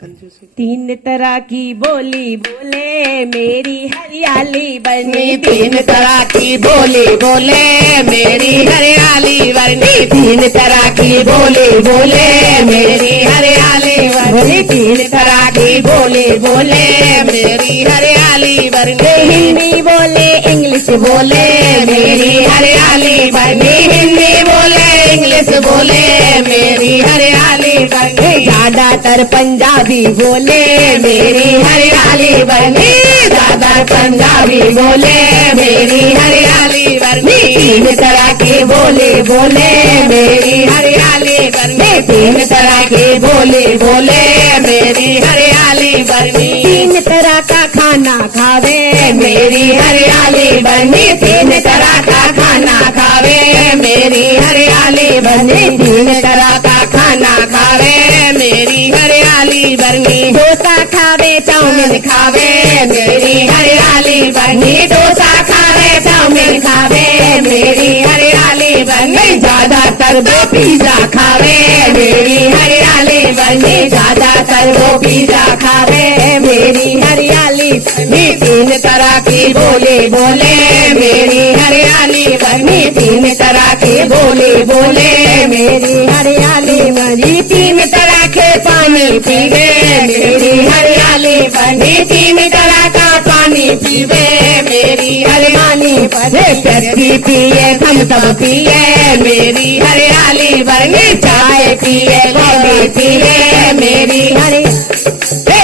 तीन तरह की बोली बोले मेरी हरियाली बनी। तीन तरह की बोली बोले मेरी हरियाली बनी। तीन तरह की बोली बोले मेरी हरियाली बनी। तीन तरह की बोली बोले मेरी हरियाली बनी। हिंदी बोले इंग्लिश बोले मेरी हरियाली बनी। हिंदी बोले इंग्लिश बोले मेरी हरियाली बनी। ज्यादातर पंजाबी बोले मेरी हरियाली बनी। ज्यादा पंजाबी बोले मेरी हरियाली बनी। तीन तरह की बोली बोले मेरी हरियाली बनी। तीन तरह की बोली बोले मेरी हरियाली बनी। तीन तरह का खाना खावे मेरी हरियाली बनी। तीन तरह का खाना खावे मेरी हरियाली बनी। तीन तरह का खाना खावे मेरी हरियाली बनी। डोसा खावे चाउमीन खावे मेरी हरियाली बनी। डोसा खावे चाउमीन खावे मेरी हरियाली बनी। ज्यादातर वो पिज्जा खावे मेरी हरियाली बनी। ज्यादातर वो पिज्जा खावे मेरी हरियाली बनी। तीन तरह की बोली बोले मेरी हरियाली बनी। तीन तरह की बोली बोले मेरी हरियाली बनी। तीन तरह के पानी पीवे मेरी हरियाली बनी। तीन तरह का पानी पीवे मेरी हरियाली बनी। पेप्सी पिए हम सब पिए मेरी हरियाली बनी। चाय पिए कॉफी पिए मेरी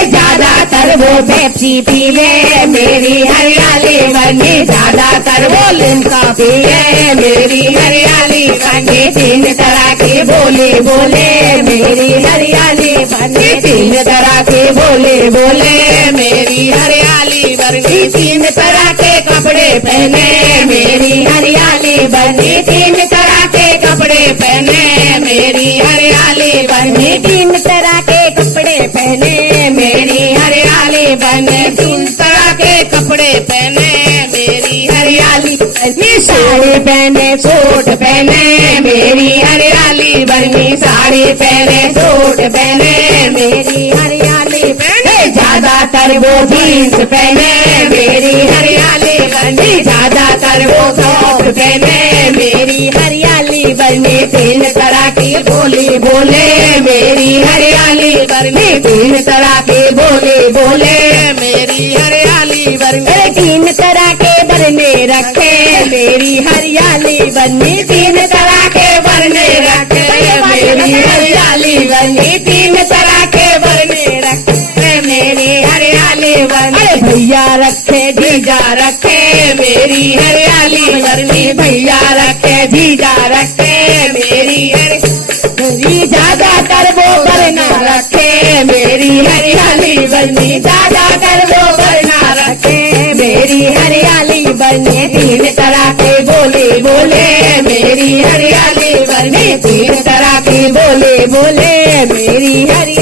ज्यादातर वो पेप्सी पीवे मेरी हरियाली बनी। ज्यादातर वो लिम्का पिए मेरी हरियाली बनी। तीन तरह की बोली बोले मेरी हरियाली बनी। तीन तरह की बोली बोले मेरी हरियाली बनी। तीन तरह के कपड़े पहने मेरी हरियाली बनी। तीन तरह के कपड़े पहने मेरी हरियाली बनी। तीन तरह के कपड़े पहने मेरी हरियाली बनी। तीन तरह के कपड़े पहने मेरी हरियाली बनी। साड़ी पहने सूट पहने मेरी हरियाली बनी। साड़ी पहने सूट पहने मेरी हरियाली बनी। ज्यादातर वो जीन्स पहने मेरी हरियाली बनी। ज्यादातर वो टॉप पहने मेरी हरियाली बनी। तीन तरह की बोली बोले मेरी हरियाली बनी। तीन तरह की बोली बोले मेरी हरियाली बनी। तीन तरह के बरने रखे मेरी हरियाली बनी। तीन तरह के बरने रखे मेरी हरियाली बनी। तीन तरह के बरने रखे मेरी हरियाली बनी। भैया रखे जीजा रखे मेरी हरियाली बनी। भैया रखे जीजा रखे मेरी हरियाली। ज्यादातर वो बरना रखे मेरी हरियाली बनी। ज्यादातर वो बरना रखे मेरी हरियाली बनी। तीन तरह के बोली बोले मेरी हरियाली बनी। तीन तरह की बोली बोले मेरी हरियाली